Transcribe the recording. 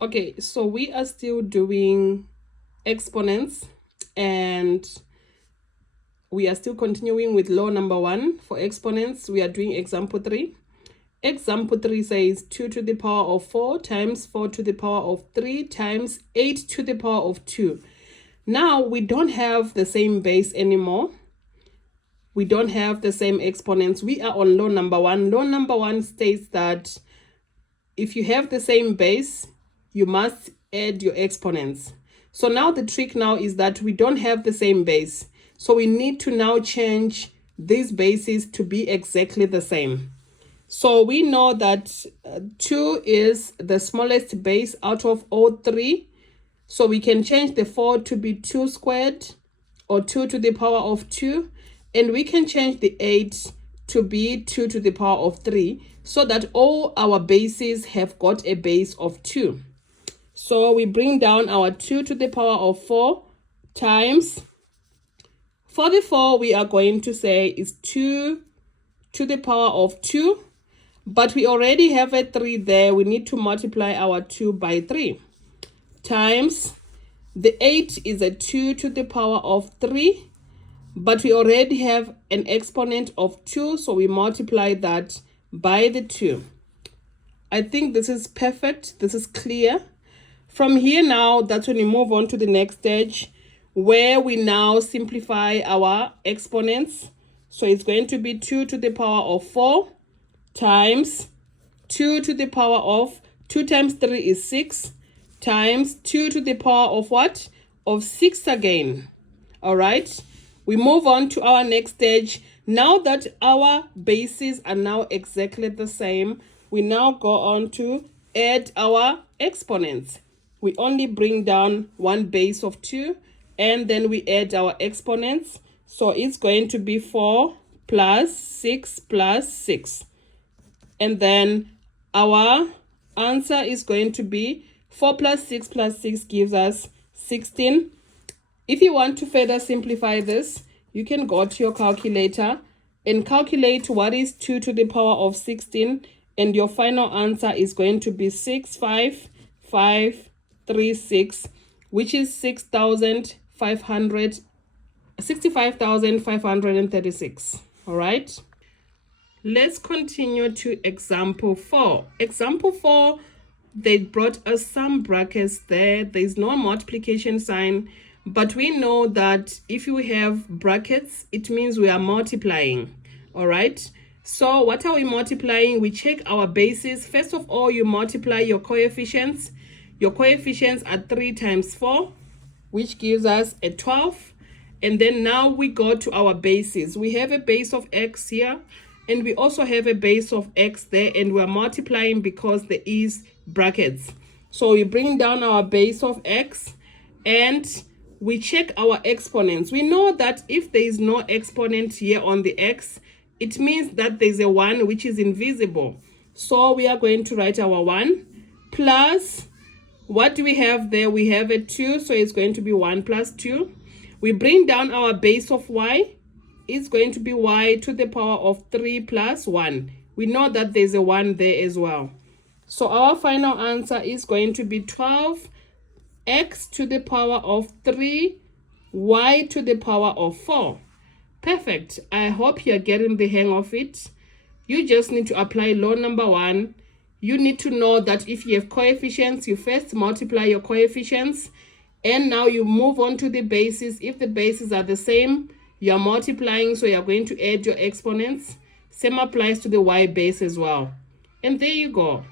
Okay, so we are still doing exponents, and we are still continuing with law number 1 for exponents. We are doing example 3. Example 3 says 2 to the power of 4 times 4 to the power of 3 times 8 to the power of 2. Now we don't have the same base anymore. We don't have the same exponents. We are on law number 1. Law number 1 states that if you have the same base, you must add your exponents. So now the trick now is that we don't have the same base. So we need to now change these bases to be exactly the same. So we know that 2 is the smallest base out of all 3. So we can change the 4 to be 2 squared or 2 to the power of 2. And we can change the 8 to be 2 to the power of 3, so that all our bases have got a base of 2. So we bring down our 2 to the power of 4 times, for the 4 we are going to say is 2 to the power of 2, but we already have a 3 there. We need to multiply our 2 by 3 times the 8 is a 2 to the power of 3, but we already have an exponent of 2, so we multiply that by the 2. I think this is perfect. This is clear. From here now, that's when we move on to the next stage, where we now simplify our exponents. So it's going to be 2 to the power of 4 times 2 to the power of 2 times 3 is 6 times 2 to the power of what? Of 6 again. All right. We move on to our next stage. Now that our bases are now exactly the same, we now go on to add our exponents. We only bring down one base of 2, and then we add our exponents. So it's going to be 4 plus 6 plus 6. And then our answer is going to be 4 plus 6 plus 6 gives us 16. If you want to further simplify this, you can go to your calculator and calculate what is 2 to the power of 16, and your final answer is going to be 65536, which is 65,536. All right. Let's continue to example 4. Example 4, they brought us some brackets there. There's no multiplication sign. But we know that if you have brackets, it means we are multiplying. All right. So what are we multiplying? We check our bases. First of all, you multiply your coefficients. Your coefficients are 3 times 4, which gives us a 12. And then now we go to our bases. We have a base of x here, and we also have a base of x there, and we're multiplying because there is brackets. So we bring down our base of x, and we check our exponents. We know that if there is no exponent here on the x, it means that there's a 1 which is invisible. So we are going to write our 1 plus, what do we have there? We have a 2, so it's going to be 1 plus 2. We bring down our base of y. It's going to be y to the power of 3 plus 1. We know that there's a 1 there as well. So our final answer is going to be 12 x to the power of 3, y to the power of 4. Perfect. I hope you're getting the hang of it. You just need to apply law number 1. You need to know that if you have coefficients, you first multiply your coefficients, and now you move on to the bases. If the bases are the same, you are multiplying, so you're going to add your exponents. Same applies to the y base as well. And there you go.